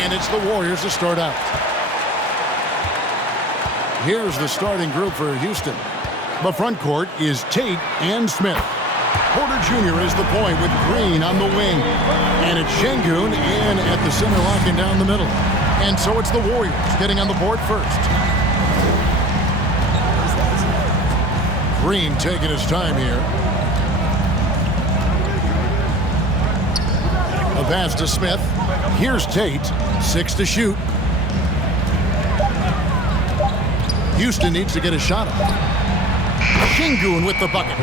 And it's the Warriors to start out. Here's the starting group for Houston. The front court is Tate and Smith. Porter Jr. is the point with Green on the wing. And it's Şengün in at the center, locking down the middle. And so it's the Warriors getting on the board first. Green taking his time here. A pass to Smith. Here's Tate. 6 to shoot. Houston needs to get a shot up. Şengün with the bucket.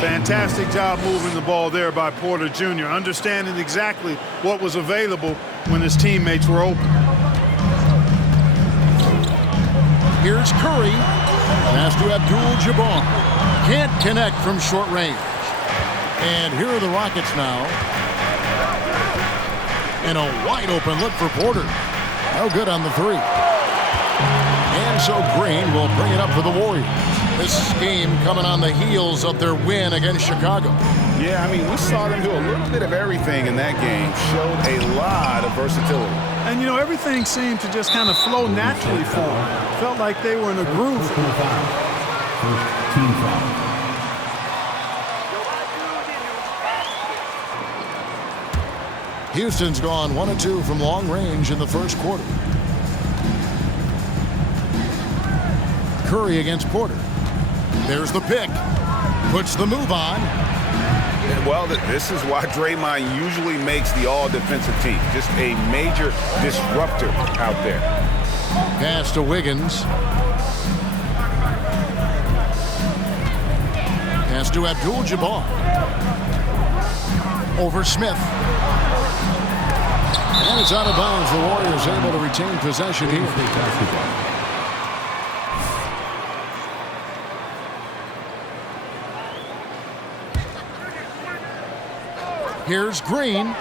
Fantastic job moving the ball there by Porter Jr., understanding exactly what was available when his teammates were open. Here's Curry. Pass to Abdul-Jabbar. Can't connect from short range. And here are the Rockets now. And a wide open look for Porter. No good on the three. And so Green will bring it up for the Warriors. This game coming on the heels of their win against Chicago. Yeah, I mean, we saw them do a little bit of everything in that game. Showed a lot of versatility. And, you know, everything seemed to just kind of flow naturally for them. Felt like they were in a groove. First team foul. Houston's gone 1 of 2 from long range in the first quarter. Curry against Porter. There's the pick. Puts the move on. Well, this is why Draymond usually makes the all-defensive team. Just a major disruptor out there. Pass to Wiggins. Pass to Abdul-Jabbar. Over Smith. And it's out of bounds. The Warriors able to retain possession here. Here's Green.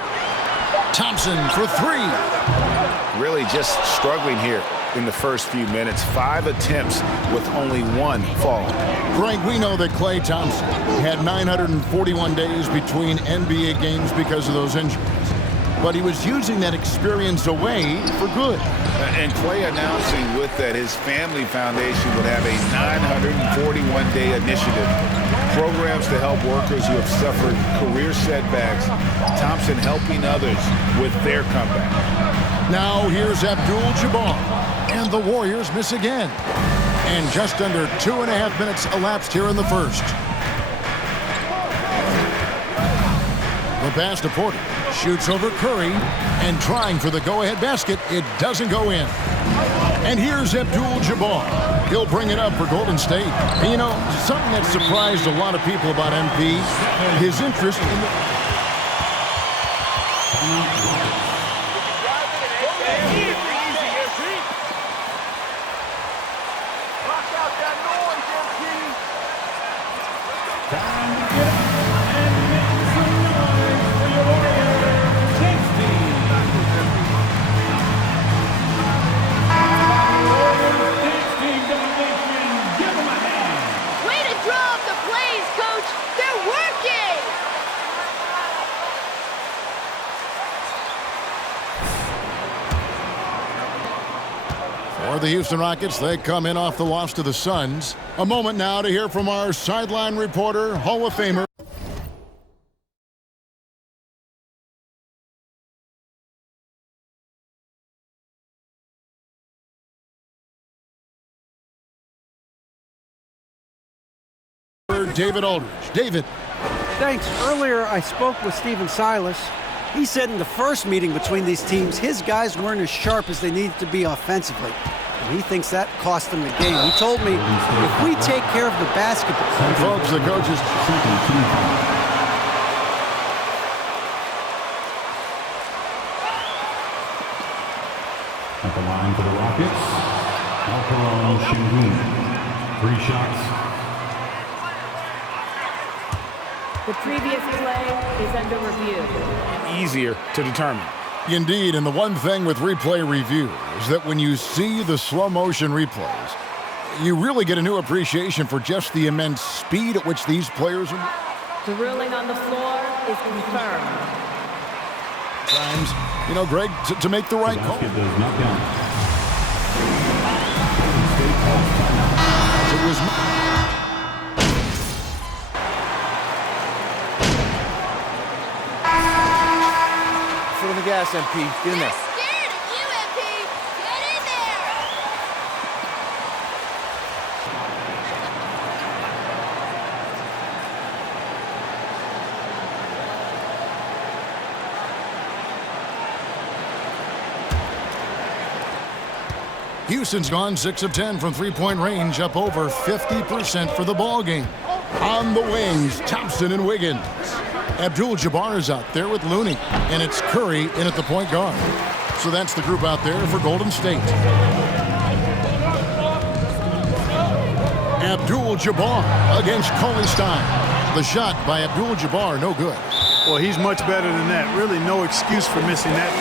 Thompson for 3. Really just struggling here in the first few minutes. 5 attempts with only 1 fall. Frank, we know that Klay Thompson had 941 days between NBA games because of those injuries. But he was using that experience away for good. And Klay announcing with that his family foundation would have a 941-day initiative. Programs to help workers who have suffered career setbacks. Thompson helping others with their comeback. Now here's Abdul-Jabbar. And the Warriors miss again. And just under 2.5 minutes elapsed here in the first. The pass to Porter. Shoots over Curry. And trying for the go-ahead basket. It doesn't go in. And here's Abdul-Jabbar. He'll bring it up for Golden State. And you know, something that surprised a lot of people about MP, his interest in the... For the Houston Rockets, they come in off the loss to the Suns. A moment now to hear from our sideline reporter, Hall of Famer. David Aldridge. David. Thanks. Earlier, I spoke with Stephen Silas. He said in the first meeting between these teams, his guys weren't as sharp as they needed to be offensively. And he thinks that cost them the game. He told me, if we take care of the basketball... Folks, the coaches... At the line for the Rockets, Alperen Şengün. 3 shots. The previous play is under review. Easier to determine. Indeed, and the one thing with replay review is that when you see the slow motion replays, you really get a new appreciation for just the immense speed at which these players are. The ruling on the floor is confirmed. Times, Greg, to make the right call. Basket does not count. It was Foot on the gas, MP. Get in there. Scared of you, MP. Get in there. Houston's gone 6 of 10 from three-point range, up over 50% for the ball game. On the wings, Thompson and Wiggins. Abdul-Jabbar is out there with Looney, and it's Curry in at the point guard. So that's the group out there for Golden State. Abdul-Jabbar against Cauley Stein. The shot by Abdul-Jabbar, no good. Well, he's much better than that. Really no excuse for missing that.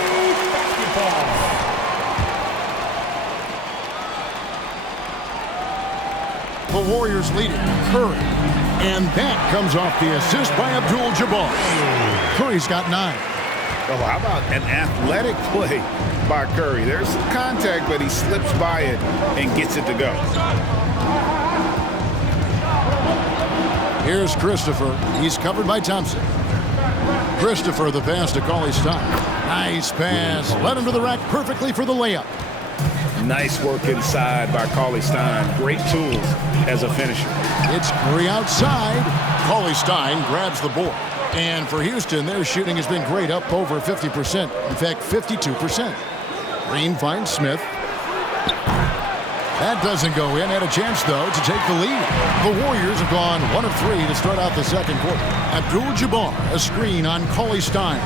The Warriors lead it. Curry. And that comes off the assist by Abdul-Jabbar. Curry's got 9. Oh, how about an athletic play by Curry? There's some contact, but he slips by it and gets it to go. Here's Christopher. He's covered by Thompson. Christopher, the pass to Cauley Stein. Nice pass. Led him to the rack perfectly for the layup. Nice work inside by Cauley Stein. Great tools as a finisher. It's Curry outside. Cauley Stein grabs the board. And for Houston, their shooting has been great, up over 50%. In fact, 52%. Green finds Smith. That doesn't go in. Had a chance, though, to take the lead. The Warriors have gone 1 of 3 to start out the second quarter. Abdul-Jabbar, a screen on Cauley Stein.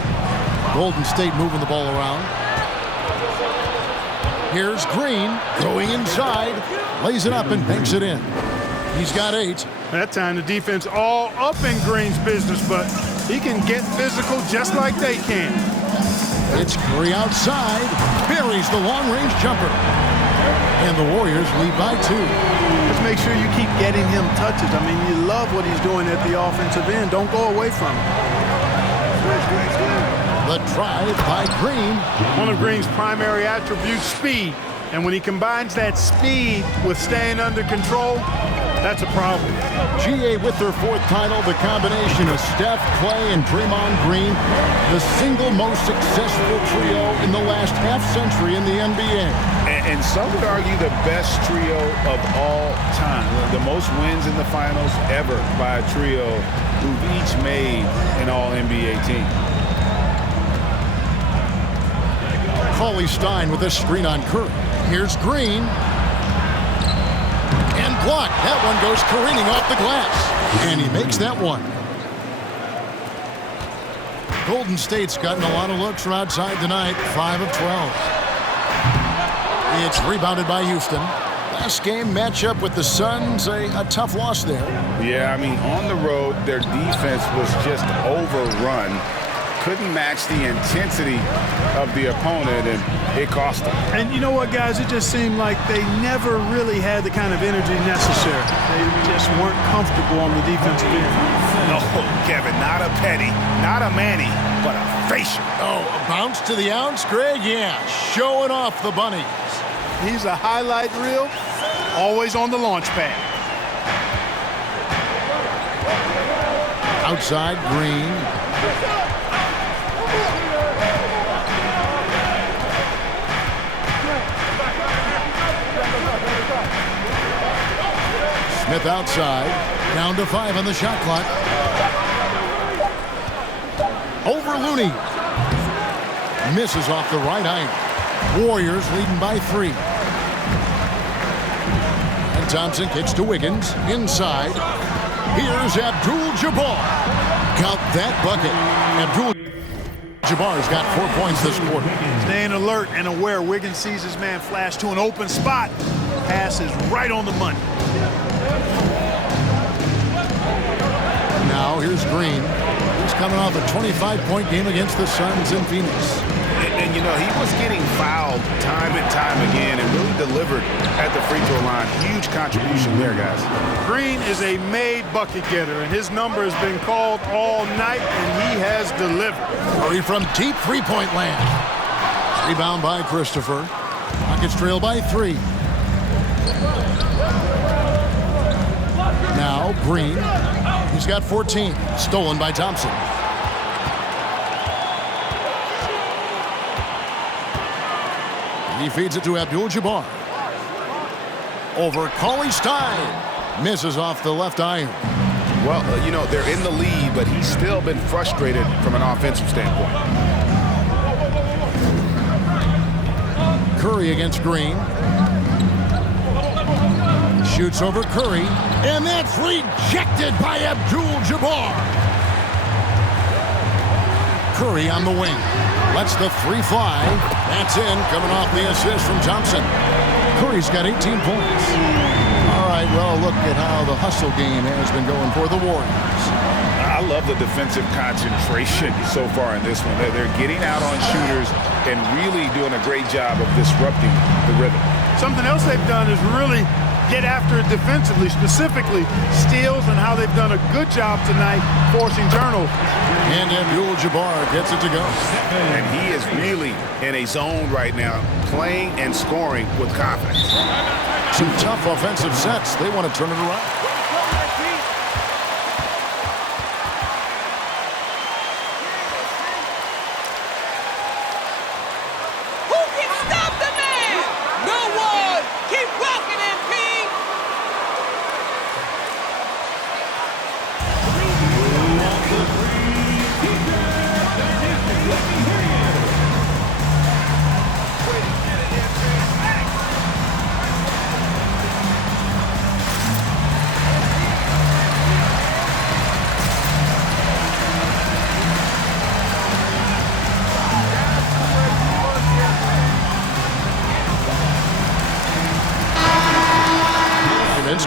Golden State moving the ball around. Here's Green going inside, lays it up and banks it in. He's got 8. That time the defense all up in Green's business, but he can get physical just like they can. It's Curry outside, buries the long-range jumper. And the Warriors lead by 2. Just make sure you keep getting him touches. I mean, you love what he's doing at the offensive end. Don't go away from him. The drive by Green. One of Green's primary attributes, speed. And when he combines that speed with staying under control, that's a problem. GA with their 4th title, the combination of Steph, Clay, and Draymond Green, the single most successful trio in the last half-century in the NBA. And some would argue the best trio of all time. The most wins in the finals ever by a trio who've each made an All-NBA team. Cauley Stein with a screen on Curry. Here's Green. And blocked. That one goes careening off the glass. And he makes that one. Golden State's gotten a lot of looks from outside tonight. 5 of 12. It's rebounded by Houston. Last game matchup with the Suns, a tough loss there. Yeah, I mean, on the road, their defense was just overrun. Couldn't match the intensity of the opponent, and it cost them. And you know what, guys? It just seemed like they never really had the kind of energy necessary. They just weren't comfortable on the defensive end. No, Kevin, not a Petty, not a Manny, but a facial. Oh, a bounce to the ounce, Greg? Yeah, showing off the bunnies. He's a highlight reel, always on the launch pad. Outside, Green. Smith outside, down to 5 on the shot clock. Over Looney. Misses off the right iron. Warriors leading by 3. And Thompson kicks to Wiggins, inside. Here's Abdul-Jabbar. Count that bucket. Abdul-Jabbar's got 4 points this quarter. Staying alert and aware. Wiggins sees his man flash to an open spot. Pass is right on the money. Now here's Green. He's coming off a 25-point game against the Suns in Phoenix. And, you know, he was getting fouled time and time again and really delivered at the free throw line. Huge contribution there, guys. Green is a made bucket getter, and his number has been called all night, and he has delivered. Curry from deep three-point land. Rebound by Christopher. Rockets trail by 3. Now Green. He's got 14. Stolen by Thompson. He feeds it to Abdul-Jabbar. Over Cauley-Stein. Misses off the left iron. Well, you know, they're in the lead, but he's still been frustrated from an offensive standpoint. Curry against Green. Shoots over Curry, and that's rejected by Abdul-Jabbar. Curry on the wing. Lets the 3 fly. That's in, coming off the assist from Thompson. Curry's got 18 points. All right, well, look at how the hustle game has been going for the Warriors. I love the defensive concentration so far in this one. They're getting out on shooters and really doing a great job of disrupting the rhythm. Something else they've done is really get after it defensively, specifically steals, and how they've done a good job tonight forcing turnovers. And Abdul-Jabbar gets it to go. And he is really in a zone right now, playing and scoring with confidence. Some tough offensive sets. They want to turn it around.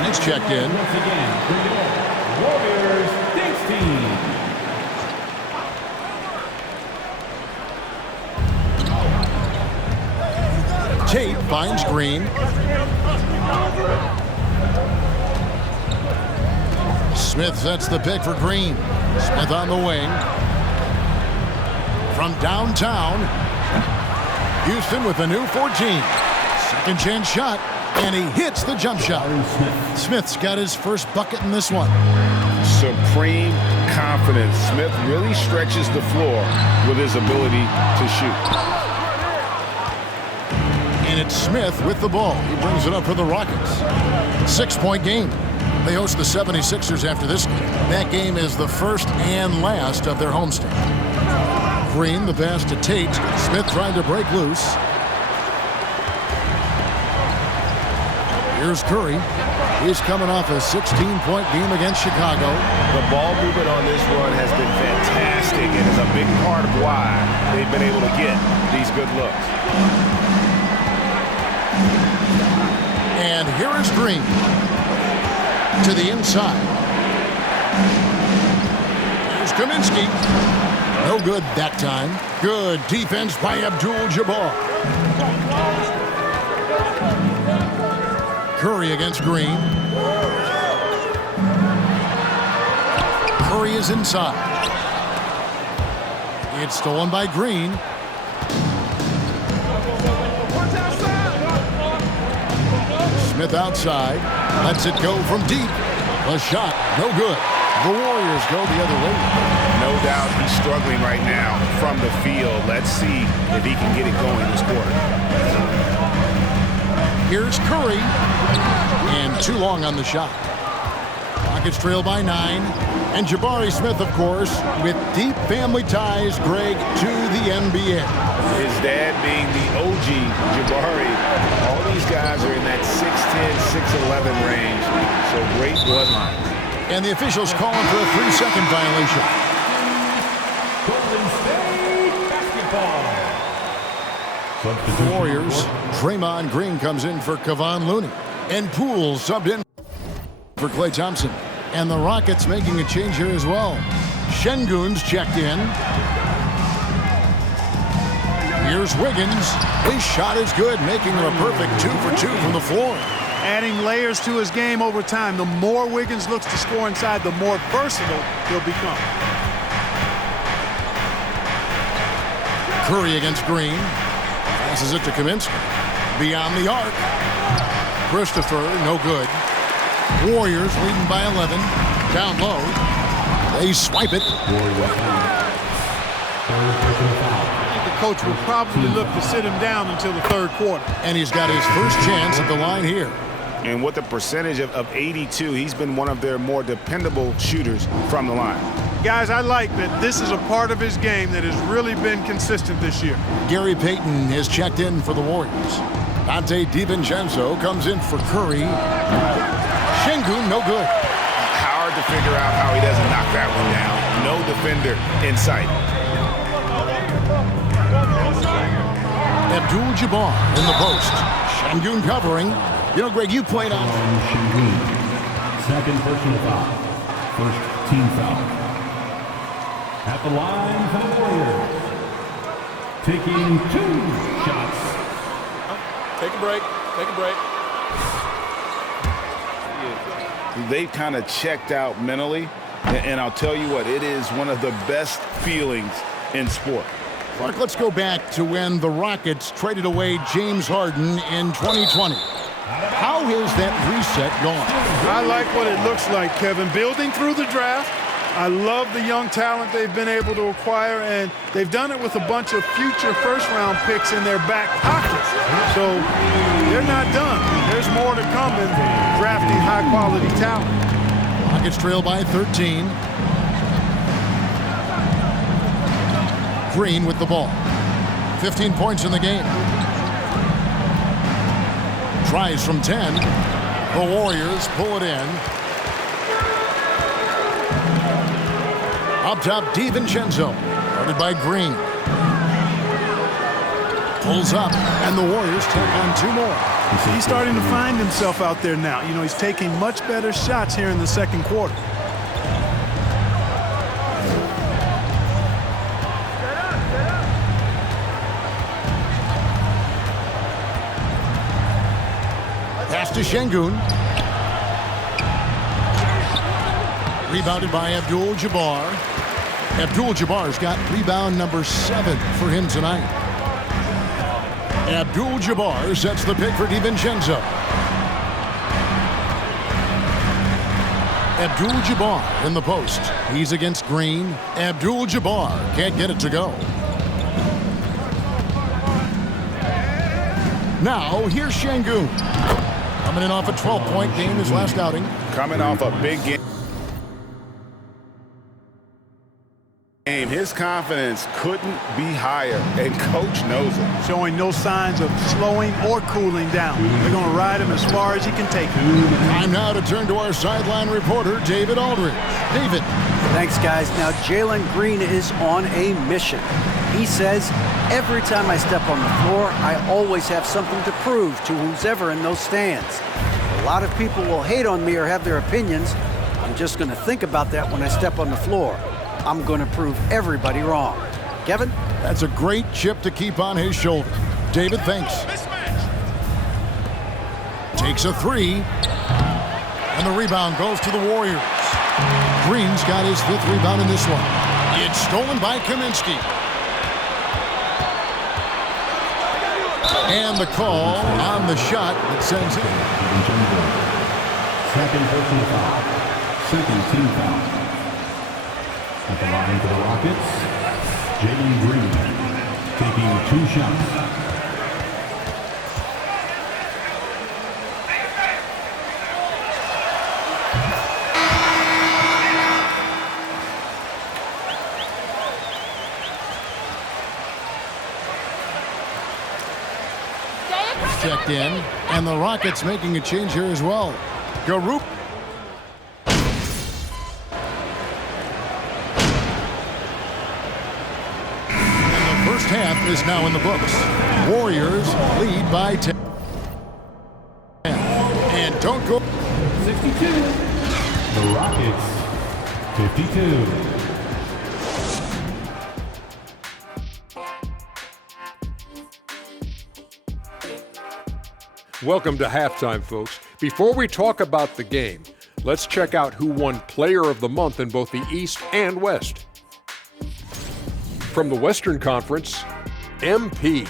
Needs checked in. Once again, Warriors Thanks Team. Tate finds Green. Smith sets the pick for Green. Smith on the wing. From downtown, Houston with a new 14. Second chance shot. And he hits the jump shot. Smith's got his first bucket in this one. Supreme confidence. Smith really stretches the floor with his ability to shoot. And it's Smith with the ball. He brings it up for the Rockets. 6-point game. They host the 76ers after this game. That game is the first and last of their homestand. Green, the pass to Tate. Smith trying to break loose. Here's Curry. He's coming off a 16-point game against Chicago. The ball movement on this run has been fantastic and is a big part of why they've been able to get these good looks. And here is Green to the inside. Here's Kaminsky. No good that time. Good defense by Abdul-Jabbar. Curry against Green. Curry is inside. It's stolen by Green. Smith outside. Lets it go from deep. The shot, no good. The Warriors go the other way. No doubt he's struggling right now from the field. Let's see if he can get it going this quarter. Here's Curry. And too long on the shot. Rockets trail by 9. And Jabari Smith, of course, with deep family ties, Greg, to the NBA. His dad being the OG Jabari. All these guys are in that 6'10", 6'11 range. So great bloodline. And the officials calling for a 3-second violation. Golden State basketball. Warriors, Draymond Green comes in for Kevon Looney. And Poole subbed in for Klay Thompson. And the Rockets making a change here as well. Şengün's checked in. Here's Wiggins. His shot is good, making him a perfect 2 for 2 from the floor. Adding layers to his game over time. The more Wiggins looks to score inside, the more versatile he'll become. Curry against Green. Passes it to Kaminsky. Beyond the arc. Christopher, no good. Warriors leading by 11. Down low. They swipe it. The coach will probably look to sit him down until the third quarter. And he's got his first chance at the line here. And with a percentage of 82, he's been one of their more dependable shooters from the line. Guys, I like that this is a part of his game that has really been consistent this year. Gary Payton has checked in for the Warriors. Dante DiVincenzo comes in for Curry. Şengün, no good. Hard to figure out how he doesn't knock that one down. No defender in sight. Abdul-Jabbar in the post. Şengün covering. You know, Greg, you played on. Second personal foul. First team foul. At the line for the Warriors. Taking 2 shots. Take a break. Take a break. They've kind of checked out mentally. And I'll tell you what, it is one of the best feelings in sport. Clark, let's go back to when the Rockets traded away James Harden in 2020. How has that reset gone? I like what it looks like, Kevin. Building through the draft. I love the young talent they've been able to acquire, and they've done it with a bunch of future first-round picks in their back pockets. So they're not done. There's more to come in drafting high-quality talent. Rockets trail by 13. Green with the ball. 15 points in the game. Tries from 10. The Warriors pull it in. Up top, DiVincenzo. Guarded by Green. Pulls up, and the Warriors take on 2 more. He's starting to find himself out there now. You know, he's taking much better shots here in the second quarter. Pass to Şengün. Rebounded by Abdul-Jabbar. Abdul-Jabbar's got rebound number 7 for him tonight. Abdul-Jabbar sets the pick for DiVincenzo. Abdul-Jabbar in the post. He's against Green. Abdul-Jabbar can't get it to go. Now, here's Şengün. Coming in off a 12-point game his last outing. Coming off a big game. His confidence couldn't be higher, and coach knows it. Showing no signs of slowing or cooling down. They're going to ride him as far as he can take him. Time now to turn to our sideline reporter, David Aldridge. David. Thanks, guys. Now, Jalen Green is on a mission. He says, every time I step on the floor, I always have something to prove to who's ever in those stands. A lot of people will hate on me or have their opinions. I'm just going to think about that when I step on the floor. I'm going to prove everybody wrong. Kevin? That's a great chip to keep on his shoulder. David, thanks. Takes a 3. And the rebound goes to the Warriors. Green's got his 5th rebound in this one. It's stolen by Kaminsky. And the call on the shot that sends it. Second personal foul. Second team foul. At the line for the Rockets, Jalen Green taking 2 shots. Checked in, and the Rockets making a change here as well. Garup. Half is now in the books. Warriors lead by 10. And don't go. 62. The Rockets, 52. Welcome to halftime, folks. Before we talk about the game, let's check out who won Player of the Month in both the East and West. From the Western Conference, MP.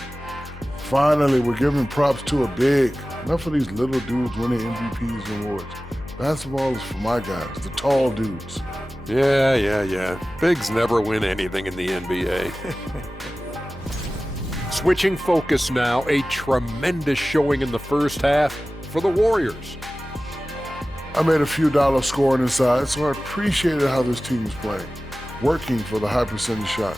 Finally, we're giving props to a big. Enough of these little dudes winning MVPs and awards. Basketball is for my guys, the tall dudes. Yeah. Bigs never win anything in the NBA. Switching focus now, a tremendous showing in the first half for the Warriors. I made a few dollars scoring inside, so I appreciated how this team is playing, working for the high percentage shot.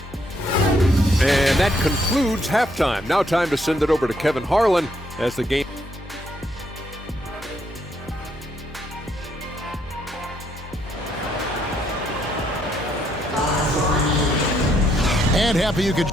And that concludes halftime. Now time to send it over to Kevin Harlan as the game. And happy you could